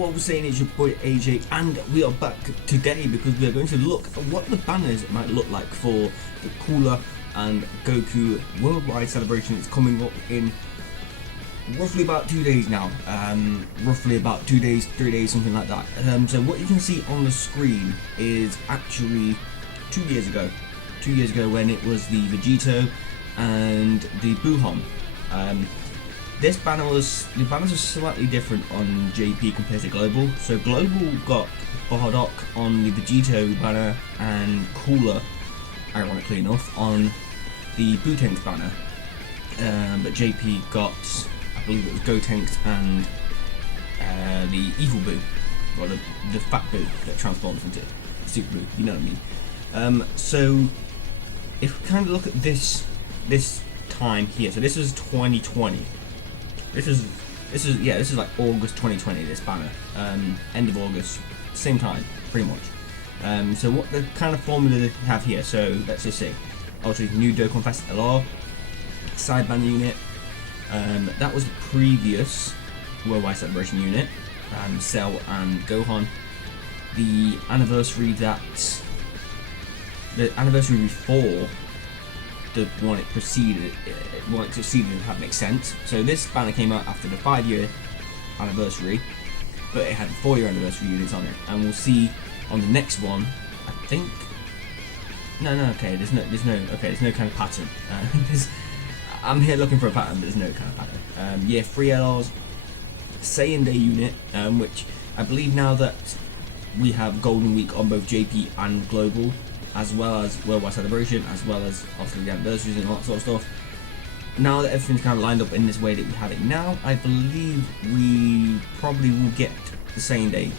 what we're saying is your boy AJ, and we are back today because we are going to look at what the banners might look like for the Cooler and Goku Worldwide Celebration. It's coming up in roughly about 2 days now, roughly about 2 days, 3 days, something like that. So what you can see on the screen is actually 2 years ago. 2 years ago when it was the Vegito and the Buhon. The banners were slightly different on JP compared to Global. So Global got Bardock on the Vegito banner and Cooler, ironically enough, on the Bootank's banner. But JP got, I believe it was Gotenks and the Evil Boo, or the Fat Boo that transforms into Super Boo, you know what I mean. So if we kind of look at this time here, so this was 2020. This is like August 2020. This banner, end of August, same time, pretty much. So what the kind of formula they have here? So let's just see. Obviously, new Dokkan Fest LR side banner unit. That was the previous Worldwide Celebration unit. Cell and Gohan. The anniversary before the one it preceded, if that makes sense. So this banner came out after the 5-year anniversary, but it had 4-year anniversary units on it, and we'll see on the next one. I think okay. There's no kind of pattern. I'm here looking for a pattern, but there's no kind of pattern. Yeah, 3 LRs, Saiyan Day unit, which I believe now that we have Golden Week on both JP and Global, as well as Worldwide Celebration, as well as obviously the anniversaries and all that sort of stuff. Now that everything's kind of lined up in this way that we have it now, I believe we probably will get the same day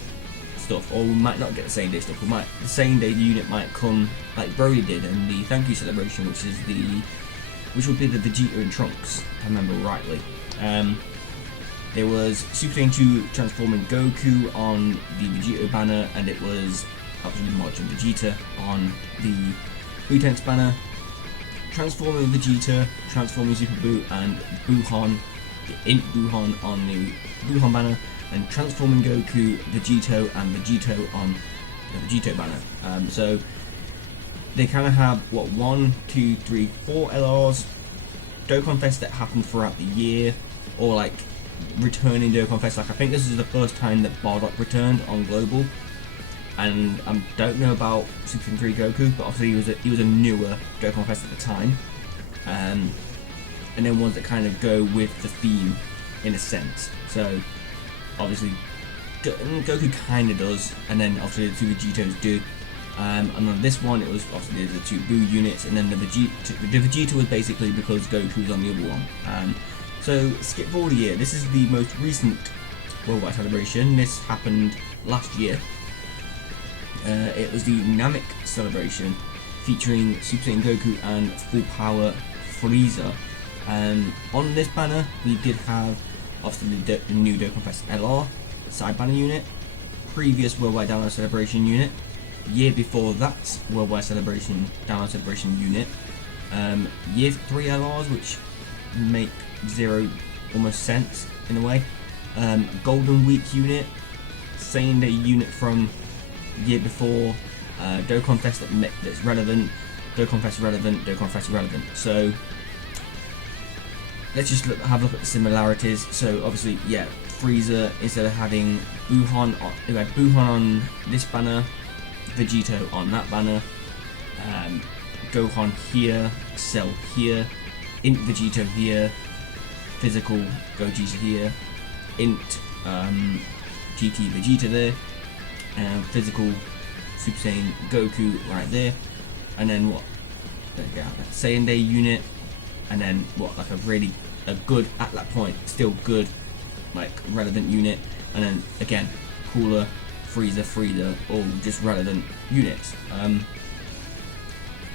stuff, or we might not get the same day stuff. The same day unit might come like Brody did in the Thank You Celebration, which would be the Vegeta and Trunks, if I remember rightly. There was Super Saiyan 2 transforming Goku on the Vegeta banner, and it was obviously March and Vegeta on the Bootank's banner, transforming Vegeta, transforming Super Boo and Buhon, the Int Buhon on the Buhon banner, and transforming Goku, Vegito, and Vegito on the Vegito banner. So they kind of have what, 1, 2, 3, 4 LRs, Dokkan Fest that happened throughout the year, or like returning Dokkan Fest. Like I think this is the first time that Bardock returned on Global. And I don't know about Super Saiyan 3 Goku, but obviously he was a newer Dokkan Fest at the time. And then ones that kind of go with the theme in a sense. So obviously Goku kind of does, and then obviously the 2 Vegetos do. And on this one, it was obviously the 2 Boo units, and then the Vegeta was basically because Goku was on the other one. So skip forward a year. This is the most recent Worldwide Celebration. This happened last year. It was the Namek Celebration featuring Super Saiyan Goku and Full Power Frieza. On this banner, we did have obviously the new Dokkan Fest LR side banner unit, previous Worldwide Download Celebration unit, year before that Worldwide Celebration Download Celebration unit, year 3 LRs, which make zero almost sense in a way, Golden Week unit, Saiyan Day unit from year before, Dokkan Fest that's relevant, Dokkan Fest relevant, Dokkan Fest relevant. So let's just have a look at the similarities. So obviously, yeah, Frieza, instead of having Buhon, we had Buhon on this banner, Vegito on that banner, Gohan here, Cell here, Int Vegito here, Physical Gogeta here, Int GT Vegeta there, Physical Super Saiyan Goku right there, and then what? There you go, Saiyan Day unit, and then what? Like a good at that point, still good, like relevant unit, and then again, Cooler, Frieza, all just relevant units.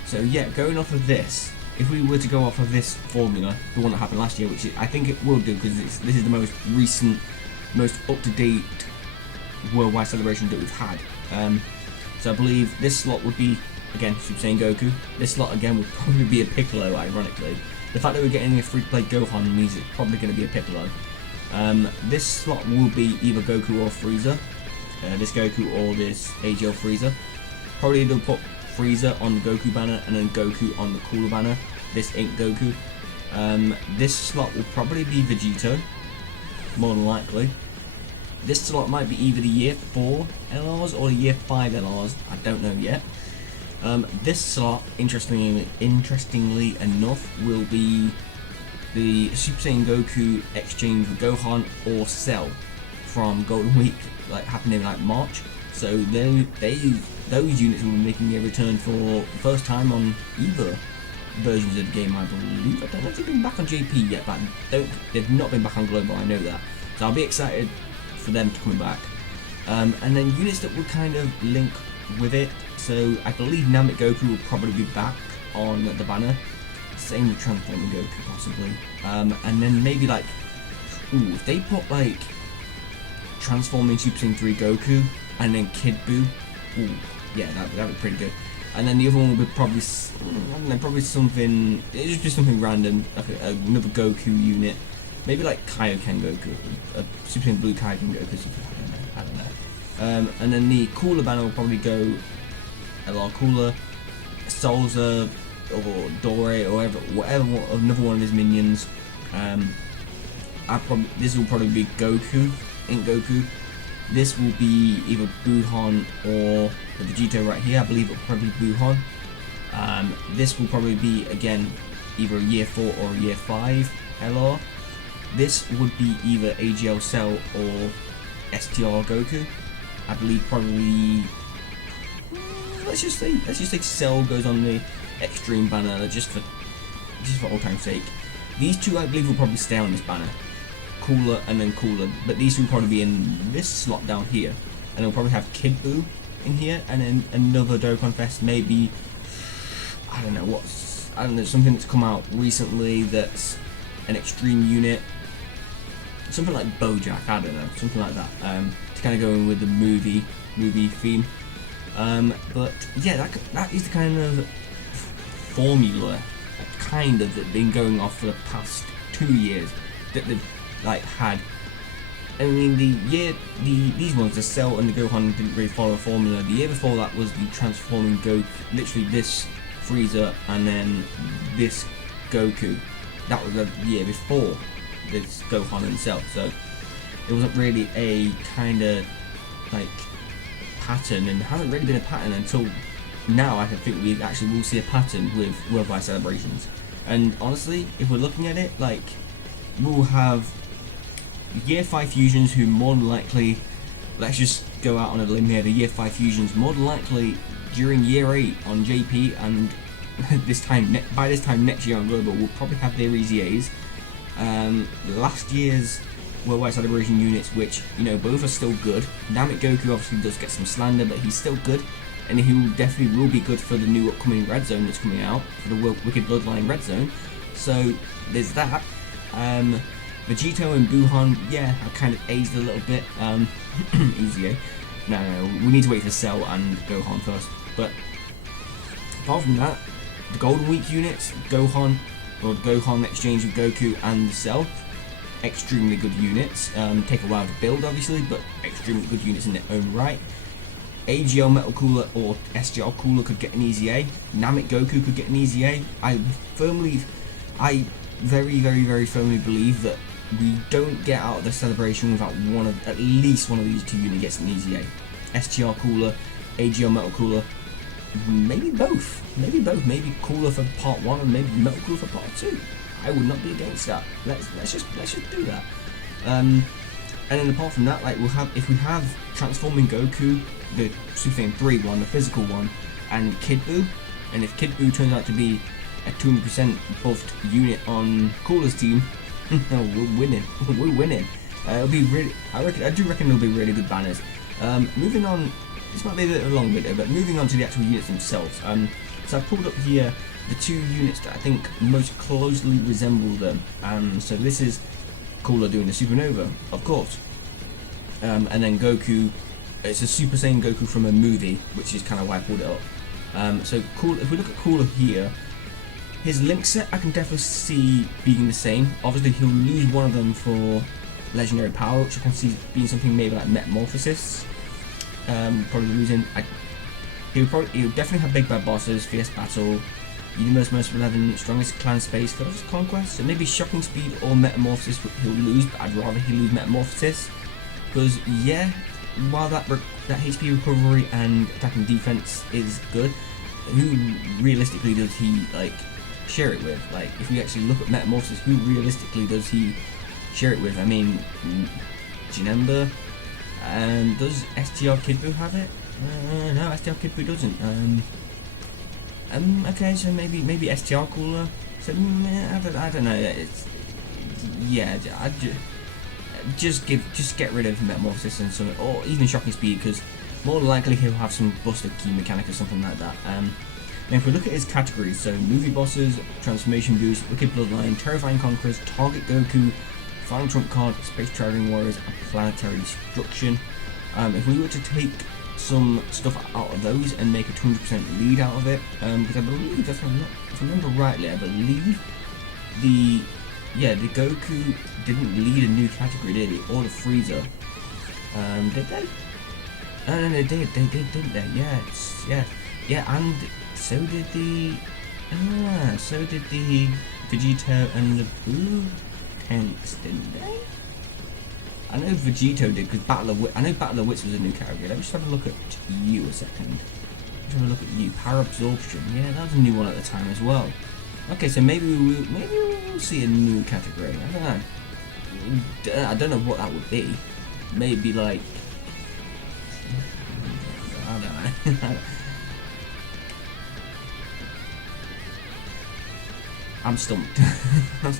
So yeah, going off of this, if we were to go off of this formula, the one that happened last year, which I think it will do because this is the most recent, most up-to-date Worldwide Celebration that we've had. So I believe this slot would be, again, Super Saiyan Goku. This slot again would probably be a Piccolo, ironically. The fact that we're getting a free-to-play Gohan means it's probably going to be a Piccolo. This slot will be either Goku or Frieza. This Goku or this AGL Frieza. Probably they'll put Frieza on the Goku banner and then Goku on the Cooler banner. This ain't Goku. This slot will probably be Vegito, more than likely. This slot might be either the year 4 LRs or the year 5 LRs, I don't know yet. This slot, interestingly enough, will be the Super Saiyan Goku exchange with Gohan or Cell from Golden Week, like happening like March. So those units will be making a return for the first time on either versions of the game, I believe. I don't know if they've been back on JP yet, but they've not been back on Global, I know that. So I'll be excited for them to come back. And then units that will kind of link with it. So I believe Namek Goku will probably be back on the banner. Same with Transforming Goku possibly. And then maybe like, if they put like Transforming Super Saiyan 3 Goku and then Kid Buu, yeah, that'd be pretty good. And then the other one will be probably, I don't know, probably something, it'll just be something random, like another Goku unit. Maybe like Kaioken Goku, Super Saiyan Blue Kaioken Goku, something, I don't know. And then the Cooler banner will probably go LR Cooler, Salza, or Dore, or whatever, another one of his minions. This will probably be Goku, ain't Goku. This will be either Buhan or the Vegito right here. I believe it will probably be Buhan. This will probably be, again, either a year 4 or a year 5 LR. This would be either AGL Cell or STR Goku. I believe probably, let's just say Cell goes on the Extreme banner just for all time's sake. These two I believe will probably stay on this banner. Cooler and then Cooler, but these two will probably be in this slot down here, and they'll probably have Kid Buu in here, and then another Dokkan Fest, maybe, I don't know, something that's come out recently that's an extreme unit, something like Bojack, I don't know, something like that, to kind of go in with the movie theme. But yeah, that is the kind of formula kind of that's been going off for the past 2 years that they've like had. I mean, these ones, the Cell and the Gohan, didn't really follow a formula. The year before that was the Transforming Goku, literally this Frieza and then this Goku. That was the year before this Gohan and Cell, so it wasn't really a kind of like pattern, and hasn't really been a pattern until now. I think we actually will see a pattern with worldwide celebrations. And honestly, if we're looking at it, like, we'll have year 5 fusions who more than likely, let's just go out on a limb here, the year 5 fusions more than likely during year 8 on JP, and by this time next year on Global we'll probably have their EZAs. Last year's worldwide celebration units, which, you know, both are still good. Namek Goku obviously does get some slander, but he's still good, and he definitely will be good for the new upcoming Red Zone that's coming out, for the Wicked Bloodline Red Zone. So there's that. Vegito and Buhan, yeah, I kind of aged a little bit. Easy, no, we need to wait for Cell and Gohan first. But apart from that, the Golden Week units, Gohan exchange with Goku and Cell, extremely good units. Take a while to build, obviously, but extremely good units in their own right. AGL Metal Cooler or SGL Cooler could get an EZA. Namek Goku could get an EZA. I very, very, very firmly believe that we don't get out of the celebration without at least one of these two units gets an EZA. STR Cooler, AGL Metal Cooler, maybe both. Maybe Cooler for part 1 and maybe Metal Cooler for part 2. I would not be against that. Let's just do that. And then apart from that, like, if we have Transforming Goku, the Super Saiyan 3 one, the physical one, and Kid Buu, and if Kid Buu turns out to be a 200% buffed unit on Cooler's team, no, we're winning. We're winning. It'll be really. I do reckon it'll be really good banners. Moving on. This might be a bit of a long video, but moving on to the actual units themselves. So I've pulled up here the 2 units that I think most closely resemble them. So this is Cooler doing the Supernova, of course. And then Goku. It's a Super Saiyan Goku from a movie, which is kind of why I pulled it up. So Cooler. If we look at Cooler here. His link set I can definitely see being the same. Obviously he'll lose one of them for legendary power, which I can see being something maybe like Metamorphosis. Probably losing. He would definitely have big bad bosses, fierce battle, universe most 11, strongest clan space, first conquest. So maybe shocking speed or Metamorphosis he'll lose, but I'd rather he lose Metamorphosis because yeah, while that HP recovery and attack and defense is good, who realistically does he like share it with? Like if we actually look at Metamorphosis, who realistically does he share it with? I mean, Janemba, and does STR Kidbu have it? No, STR Kidbu doesn't. Okay, so maybe STR cooler. So I don't know. It's yeah. Just get rid of Metamorphosis and some, or even shocking speed, because more than likely he'll have some busted key mechanic or something like that. And if we look at his categories, so movie bosses, transformation boost, wicked bloodline, terrifying conquerors, target Goku, final trump card, space traveling warriors, and planetary destruction. If we were to take some stuff out of those and make a 200% lead out of it, because I believe, if I remember rightly, I believe the Goku didn't lead a new category, did he? Or the Frieza. Did they? No, they did, didn't they? Yeah, and so did the Vegito and the Boo Tenks, didn't they? I know Vegito did, because Battle of Wits was a new category. Let me just have a look at you a second. Let's have a look at you. Power Absorption. Yeah, that was a new one at the time as well. Okay, so maybe we'll see a new category. I don't know. I don't know what that would be. Maybe like, I don't know. I'm stumped. I can't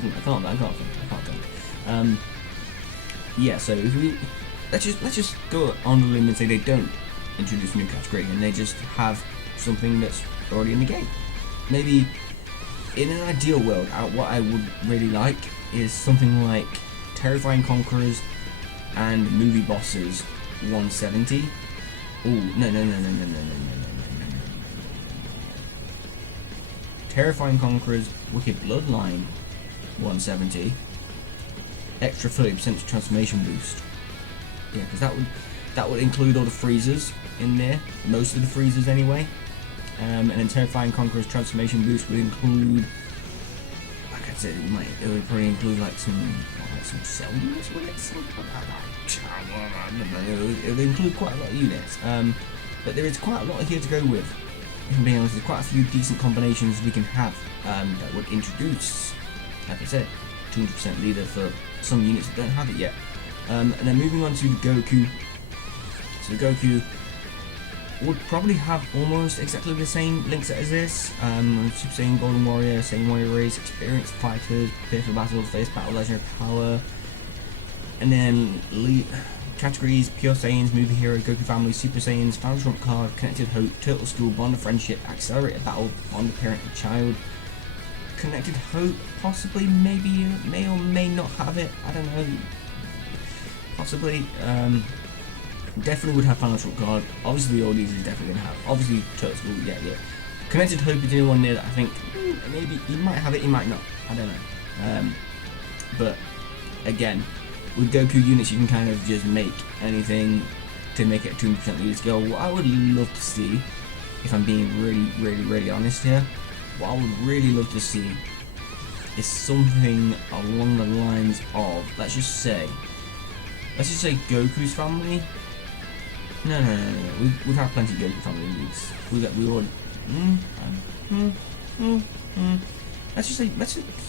think. Yeah, so if we let's just go on the limb and say they don't introduce a new category and they just have something that's already in the game. Maybe in an ideal world, what I would really like is something like Terrifying Conquerors and Movie Bosses 170. Oh no. Terrifying Conquerors, Wicked Bloodline 170. Extra 30% transformation boost. Yeah, because that would include all the freezers in there, most of the freezers anyway. And then Terrifying Conqueror's transformation boost would include, like I said, it would probably include like some cell units with it. I don't know. It would include quite a lot of units. But there is quite a lot here to go with. If I'm being honest, there's quite a few decent combinations we can have that would introduce, like I said, 200% leader for some units that don't have it yet. And then moving on to the Goku. So the Goku would probably have almost exactly the same link set as this. Super Saiyan, Golden Warrior, Saiyan Warrior Race, Experienced Fighters, Prepare for Battle, Face Battle, Legendary Power. And then categories: Pure Saiyans, Movie Hero, Goku Family, Super Saiyans, Final Trump Card, Connected Hope, Turtle School, Bond of Friendship, Accelerated Battle, Bond of Parent and Child. Connected Hope possibly, maybe, may or may not have it, I don't know, possibly. Definitely would have Final Trump Card. Obviously all these is definitely going to have, obviously Turtle School, yeah. Connected Hope is the only one there that I think, maybe, he might have it, he might not, I don't know. But, again, with Goku units you can kind of just make anything to make it a 200% leader skill. What I would love to see, if I'm being really honest here, what I would really love to see is something along the lines of, let's just say Goku's family. No. We've had plenty of Goku family leads. Let's just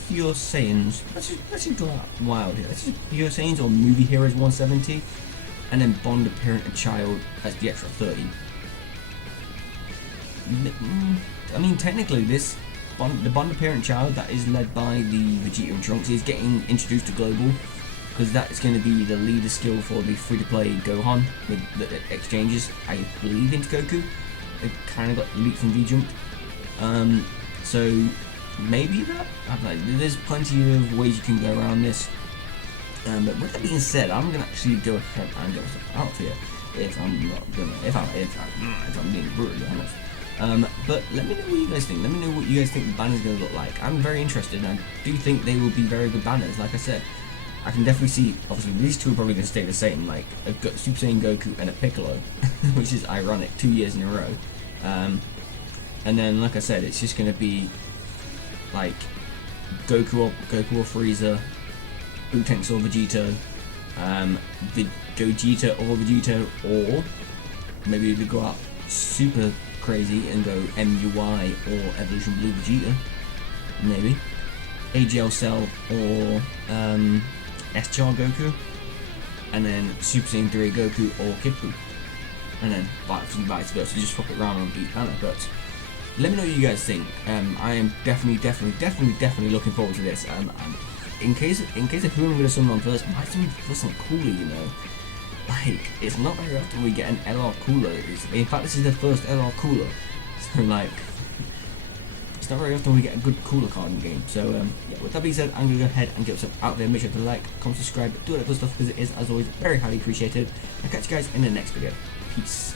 Pure Saiyans. Let's just go out wild here. Let's just Pure Saiyans or Movie Heroes 170, and then Bond of Parent and Child as the extra 30. I mean, technically, the Bond of Parent Child that is led by the Vegeta and Trunks is getting introduced to Global, because that's going to be the leader skill for the free-to-play Gohan with the exchanges, I believe, into Goku. It kind of got leaked from V-Jump. So maybe that. There's plenty of ways you can go around this. But with that being said, I'm gonna actually go ahead and go out here. If I'm being brutally honest. But let me know what you guys think. Let me know what you guys think the banner's gonna look like. I'm very interested, and I do think they will be very good banners. Like I said, I can definitely see, obviously these two are probably going to stay the same, like a Super Saiyan Goku and a Piccolo, which is ironic, 2 years in a row. And then, like I said, it's just going to be like Goku or Frieza, Gotenks or Vegito, Gogeta or Vegito, or maybe we go out super crazy and go MUI or Evolution Blue Vegeta, maybe AGL Cell or S-Char Goku, and then Super Saiyan 3 Goku or Kid Buu, and then vice versa, just swap it around on each banner. But let me know what you guys think. I am definitely looking forward to this. In case of who I'm going to summon on first, I might summon first on Cooler, you know. Like, it's not very often we get an LR Cooler. In fact, this is the first LR Cooler. So, like, it's not very often we get a good Cooler card in the game. So, yeah, with that being said, I'm going to go ahead and get yourself out there. Make sure to like, comment, subscribe, do all that good stuff, because it is, as always, very highly appreciated. I'll catch you guys in the next video. Peace.